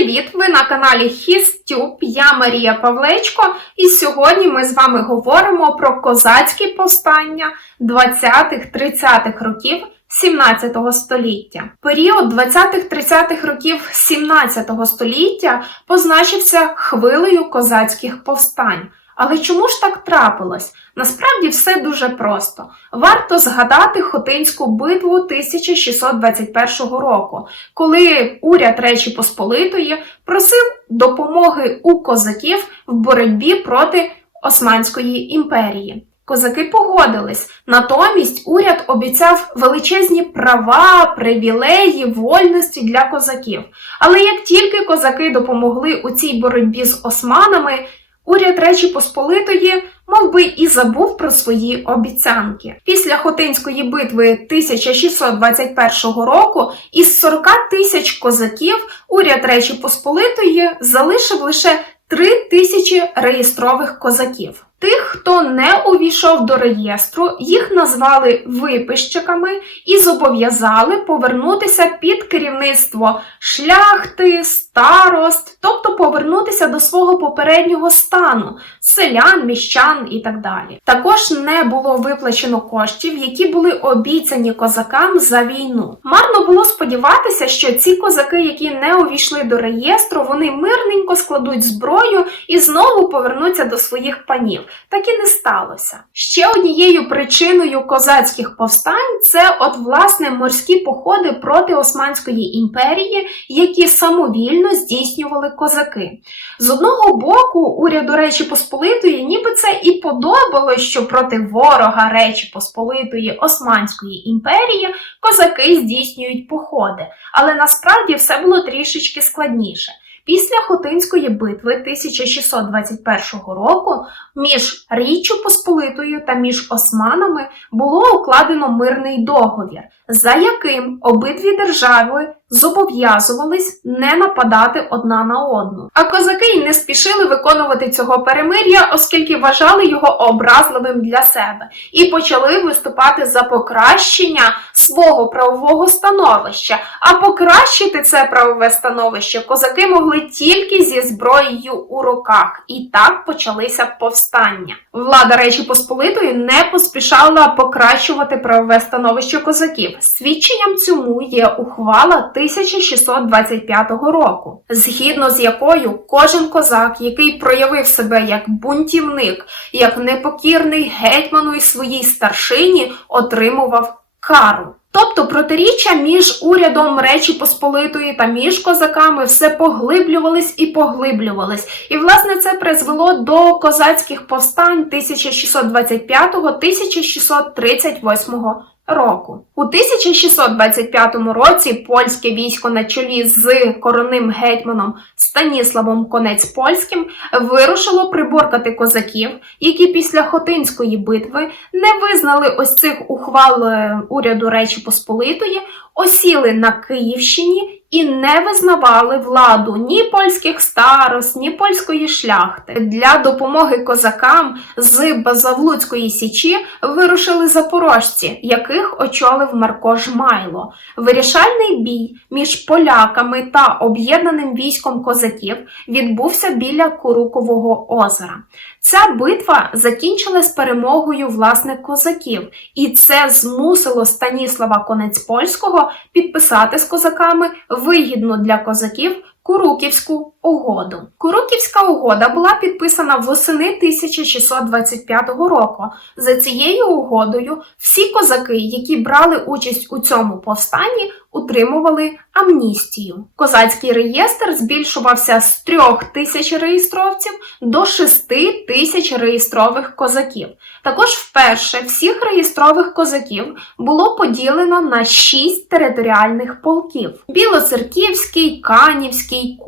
Привіт! Ви на каналі HisTube, я Марія Павлечко, і сьогодні ми з вами говоримо про козацькі повстання 20-30-х років 17 століття. Період 20-30-х років 17 століття позначився хвилею козацьких повстань. Але чому ж так трапилось? Насправді все дуже просто. Варто згадати Хотинську битву 1621 року, коли уряд Речі Посполитої просив допомоги у козаків в боротьбі проти Османської імперії. Козаки погодились, натомість уряд обіцяв величезні права, привілеї, вольності для козаків. Але як тільки козаки допомогли у цій боротьбі з османами, уряд Речі Посполитої мов би і забув про свої обіцянки. Після Хотинської битви 1621 року із 40 тисяч козаків уряд Речі Посполитої залишив лише 3 тисячі реєстрових козаків. Тих, хто не увійшов до реєстру, їх назвали випищиками і зобов'язали повернутися під керівництво шляхти, старост, тобто повернутися до свого попереднього стану, селян, міщан і так далі. Також не було виплачено коштів, які були обіцяні козакам за війну. Марно було сподіватися, що ці козаки, які не увійшли до реєстру, вони мирненько складуть зброю і знову повернуться до своїх панів. Так і не сталося. Ще однією причиною козацьких повстань це от власне морські походи проти Османської імперії, які самовільно здійснювали козаки. З одного боку, уряду Речі Посполитої, ніби це і подобалось, що проти ворога Речі Посполитої Османської імперії козаки здійснюють походи, але насправді все було трішечки складніше. Після Хотинської битви 1621 року між Річчю Посполитою та між османами було укладено мирний договір, за яким обидві держави зобов'язувались не нападати одна на одну. А козаки й не спішили виконувати цього перемир'я, оскільки вважали його образливим для себе, і почали виступати за покращення свого правового становища. А покращити це правове становище козаки могли тільки зі зброєю у руках, і так почалися повстання. Влада Речі Посполитої не поспішала покращувати правове становище козаків. Свідченням цьому є ухвала 1625 року, згідно з якою кожен козак, який проявив себе як бунтівник, як непокірний гетьману і своїй старшині, отримував кару. Тобто протиріччя між урядом Речі Посполитої та між козаками все поглиблювались і поглиблювались. І, власне, це призвело до козацьких повстань 1625-1638 року. У 1625 році польське військо на чолі з коронним гетьманом Станіславом Конець Польським вирушило приборкати козаків, які після Хотинської битви не визнали ось цих ухвал е, уряду Речі Посполитої, осіли на Київщині і не визнавали владу ні польських старост, ні польської шляхти. Для допомоги козакам з Базавлуцької січі вирушили запорожці, яких очолив Марко Жмайло. Вирішальний бій між поляками та об'єднаним військом козаків відбувся біля Курукового озера. Ця битва закінчилась перемогою власне козаків, і це змусило Станіслава Конець-Польського підписати з козаками вигідну для козаків Куруківську угоду. Куруківська угода була підписана восени 1625 року. За цією угодою всі козаки, які брали участь у цьому повстанні, утримували амністію. Козацький реєстр збільшувався з 3 тисяч реєстровців до 6 тисяч реєстрових козаків. Також вперше всіх реєстрових козаків було поділено на 6 територіальних полків: Білоцерківський, Канівський,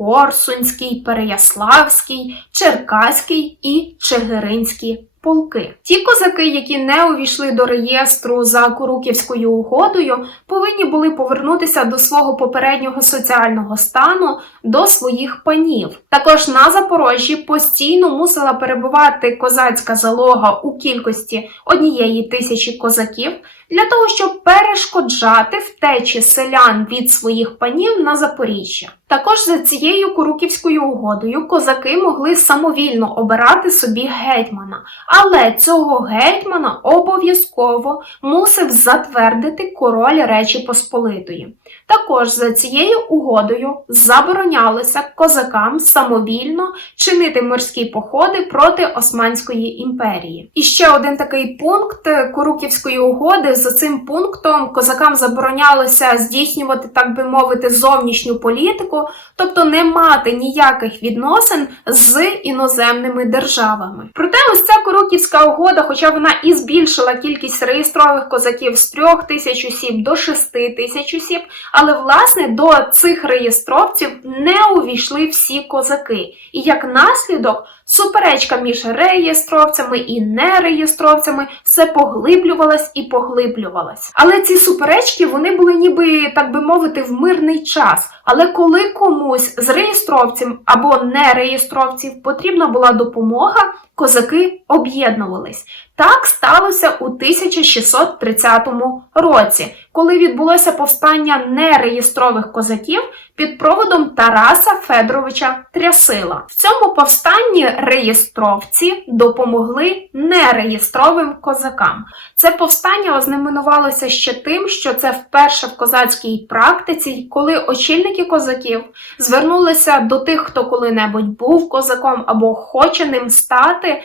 Корсунський, Переяславський, Черкаський і Чигиринський полки. Ті козаки, які не увійшли до реєстру за Куруківською угодою, повинні були повернутися до свого попереднього соціального стану, до своїх панів. Також на Запорожжі постійно мусила перебувати козацька залога у кількості однієї тисячі козаків для того, щоб перешкоджати втечі селян від своїх панів на Запоріжжя. Також за цією Куруківською угодою козаки могли самовільно обирати собі гетьмана, але цього гетьмана обов'язково мусив затвердити король Речі Посполитої. Також за цією угодою заборонялося козакам самовільно чинити морські походи проти Османської імперії. І ще один такий пункт Куруківської угоди. За цим пунктом козакам заборонялося здійснювати, так би мовити, зовнішню політику, тобто не мати ніяких відносин з іноземними державами. Проте ось ця Куруківська угода, хоча вона і збільшила кількість реєстрових козаків з 3 тисяч осіб до 6 тисяч осіб, але власне до цих реєстровців не увійшли всі козаки. І як наслідок, суперечка між реєстровцями і нереєстровцями все поглиблювалась і поглиблювалась. Але ці суперечки вони були ніби, так би мовити, в мирний час. Але коли комусь з реєстровців або нереєстровців потрібна була допомога, козаки об'єднувались. Так сталося у 1630 році, коли відбулося повстання нереєстрових козаків під проводом Тараса Федоровича Трясила. В цьому повстанні реєстровці допомогли нереєстровим козакам. Це повстання ознаменувалося ще тим, що це вперше в козацькій практиці, коли очільники козаків звернулися до тих, хто коли-небудь був козаком або хоче ним стати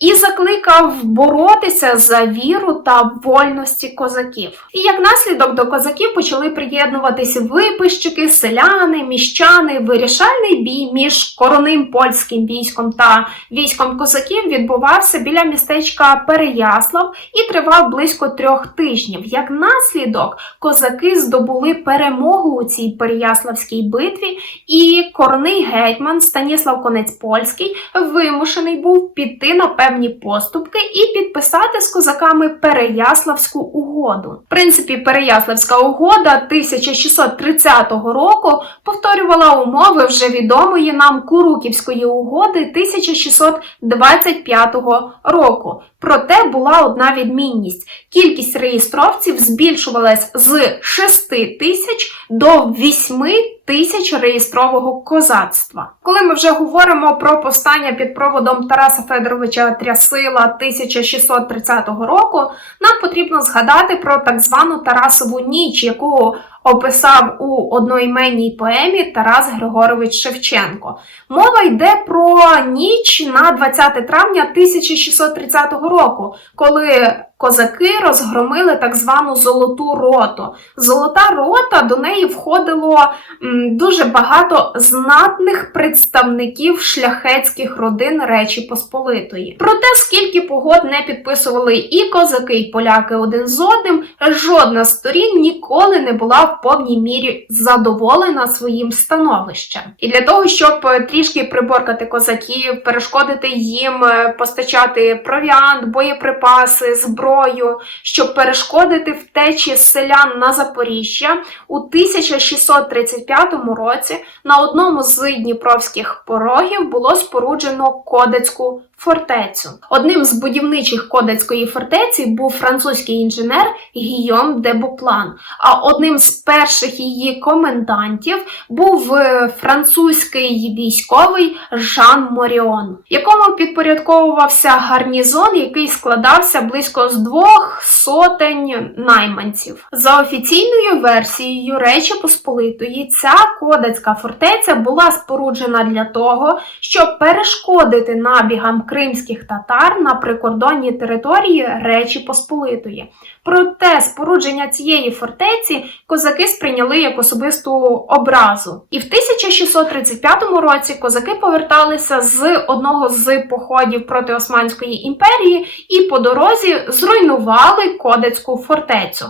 і закликав боротися за віру та вольності козаків. І як наслідок до козаків почали приєднуватися випищики, селяни, міщани. Вирішальний бій між коронним польським військом та військом козаків відбувався біля містечка Переяслав і тривав близько трьох тижнів. Як наслідок, козаки здобули перемогу у цій Переяславській битві, і коронний гетьман Станіслав Конець Польський вимушений був піти на певні поступки і підписати з козаками Переяславську угоду. В принципі, Переяславська угода 1630 року повторювала умови вже відомої нам Куруківської угоди 1625 року. Проте була одна відмінність: кількість реєстровців збільшувалась з 6 тисяч до 8 тисяч реєстрового козацтва. Коли ми вже говоримо про повстання під проводом Тараса Федоровича Трясила 1630 року, нам потрібно згадати про так звану Тарасову ніч, яку описав у одноіменній поемі Тарас Григорович Шевченко. Мова йде про ніч на 20 травня 1630 року, коли козаки розгромили так звану Золоту роту. Золота рота до неї входило дуже багато знатних представників шляхетських родин Речі Посполитої. Проте, скільки погод не підписували і козаки, і поляки один з одним, жодна з сторін ніколи не була в повній мірі задоволена своїм становищем. І для того, щоб трішки приборкати козаків, перешкодити їм е, постачати провіант, боєприпаси, зброю, щоб перешкодити втечі селян на Запоріжжя, у 1635 році на одному з дніпровських порогів було споруджено Кодецьку фортецю. Одним з будівничих Кодецької фортеці був французький інженер Гійом де Боплан, а одним з перших її комендантів був е, французький військовий Жан Моріон, якому підпорядковувався гарнізон, який складався близько з двох сотень найманців. За офіційною версією Речі Посполитої, ця Кодецька фортеця була споруджена для того, щоб перешкодити набігам кримських татар на прикордонній території Речі Посполитої. Проте спорудження цієї фортеці козаки сприйняли як особисту образу. І в 1635 році козаки поверталися з одного з походів проти Османської імперії і по дорозі зруйнували Кодецьку фортецю.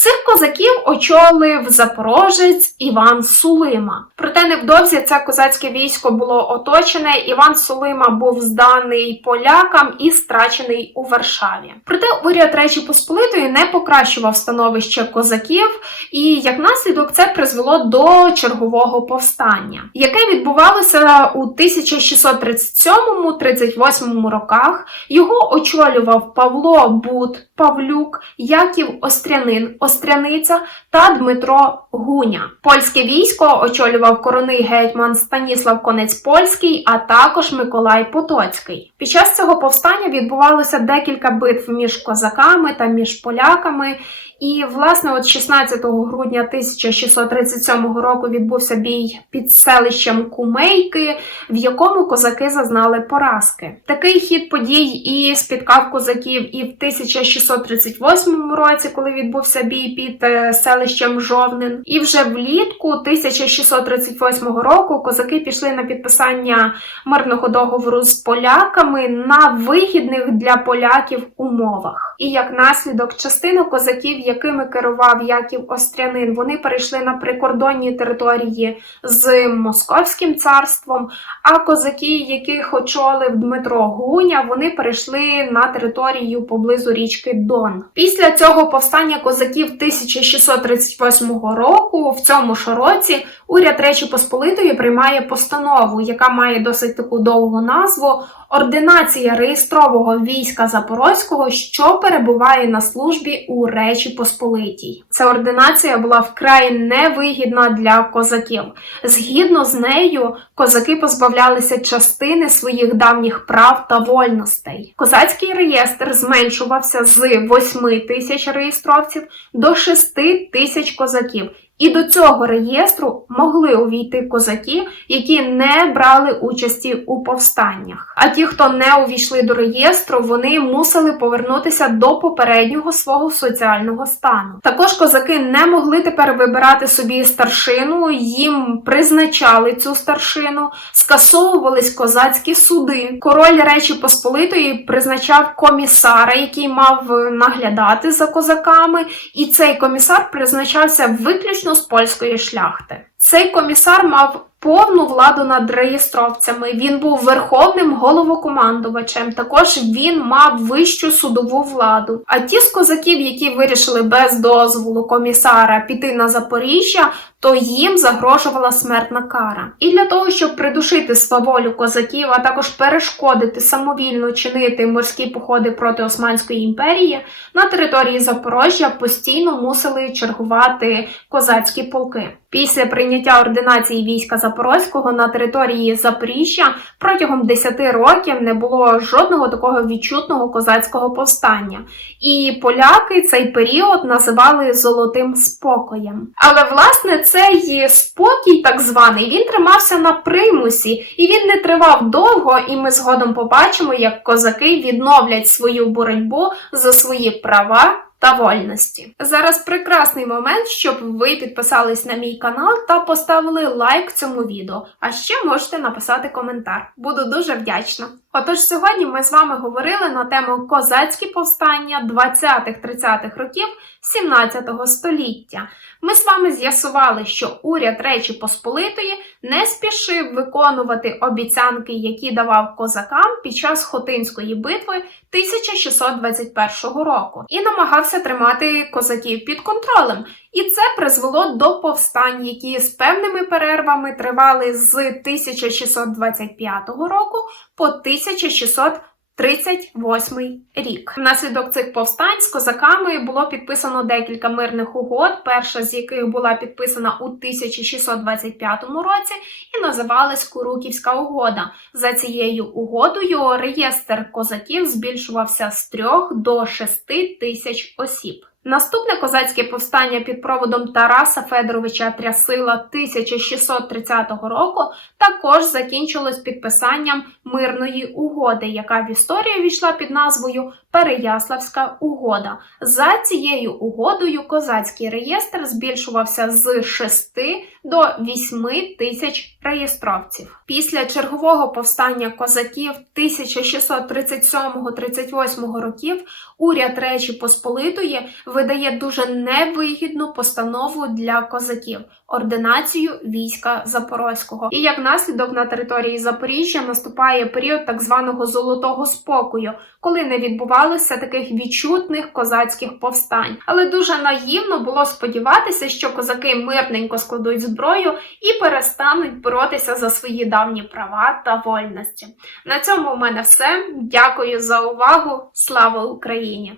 Цих козаків очолив запорожець Іван Сулима. Проте невдовзі це козацьке військо було оточене. Іван Сулима був зданий полякам і страчений у Варшаві. Проте уряд Речі Посполитої не покращував становище козаків, і як наслідок це призвело до чергового повстання, яке відбувалося у 1637-38 роках. Його очолював Павло Бут, Павлюк, Яків Острянин. Остряниця та Дмитро Гуня. Польське військо очолював короний гетьман Станіслав Конець Польський, а також Миколай Потоцький. Під час цього повстання відбувалося декілька битв між козаками та між поляками. І, власне, от 16 грудня 1637 року відбувся бій під селищем Кумейки, в якому козаки зазнали поразки. Такий хід подій і спіткав козаків і в 1638 році, коли відбувся бій під е, селищем Жовнин. І вже влітку 1638 року козаки пішли на підписання мирного договору з поляками на вигідних для поляків умовах. І як наслідок, частина козаків, якими керував Яків Острянин, вони перейшли на прикордонні території з Московським царством. А козаки, яких очолив Дмитро Гуня, вони перейшли на територію поблизу річки Дон. Після цього повстання козаків 1638 року, в цьому ж році, уряд Речі Посполитої приймає постанову, яка має досить таку довгу назву. Ординація реєстрового війська Запорозького, що перебуває на службі у Речі Посполитій. Ця ординація була вкрай невигідна для козаків. Згідно з нею, козаки позбавлялися частини своїх давніх прав та вольностей. Козацький реєстр зменшувався з 8 тисяч реєстровців до 6 тисяч козаків. І до цього реєстру могли увійти козаки, які не брали участі у повстаннях. А ті, хто не увійшли до реєстру, вони мусили повернутися до попереднього свого соціального стану. Також козаки не могли тепер вибирати собі старшину, їм призначали цю старшину, скасовувались козацькі суди. Король Речі Посполитої призначав комісара, який мав наглядати за козаками, і цей комісар призначався виключно з польської шляхти. Цей комісар мав повну владу над реєстровцями. Він був верховним головокомандувачем. Також він мав вищу судову владу. А ті з козаків, які вирішили без дозволу комісара піти на Запоріжжя, то їм загрожувала смертна кара. І для того, щоб придушити сваволю козаків, а також перешкодити самовільно чинити морські походи проти Османської імперії, на території Запорожжя постійно мусили чергувати козацькі полки. Після прийняття ординації війська Запорозького на території Запоріжжя протягом 10 років не було жодного такого відчутного козацького повстання. І поляки цей період називали золотим спокоєм. Але власне цей спокій, так званий, він тримався на примусі, і він не тривав довго, і ми згодом побачимо, як козаки відновлять свою боротьбу за свої права. Та вольності. Зараз прекрасний момент, щоб ви підписались на мій канал та поставили лайк цьому відео. А ще можете написати коментар. Буду дуже вдячна. Отож, сьогодні ми з вами говорили на тему козацькі повстання 20-30-х років 17 століття. Ми з вами з'ясували, що уряд Речі Посполитої не спішив виконувати обіцянки, які давав козакам під час Хотинської битви 1621 року, і намагався тримати козаків під контролем. І це призвело до повстань, які з певними перервами тривали з 1625 року по 1600 38 рік. Внаслідок цих повстань з козаками було підписано декілька мирних угод, перша з яких була підписана у 1625 році і називалась Куруківська угода. За цією угодою реєстр козаків збільшувався з 3 до 6 тисяч осіб. Наступне козацьке повстання під проводом Тараса Федоровича Трясила 1630 року також закінчилось підписанням мирної угоди, яка в історію війшла під назвою Переяславська угода. За цією угодою козацький реєстр збільшувався з 6 до 8 тисяч реєстровців. Після чергового повстання козаків 1637-38 років уряд Речі Посполитої видає дуже невигідну постанову для козаків ординацію війська Запорозького. І як наслідок на території Запоріжжя наступає період так званого золотого спокою, коли не відбувалося таких відчутних козацьких повстань. Але дуже наївно було сподіватися, що козаки мирненько складуть зброю і перестануть боротися за свої давні права та вольності. На цьому у мене все. Дякую за увагу. Слава Україні!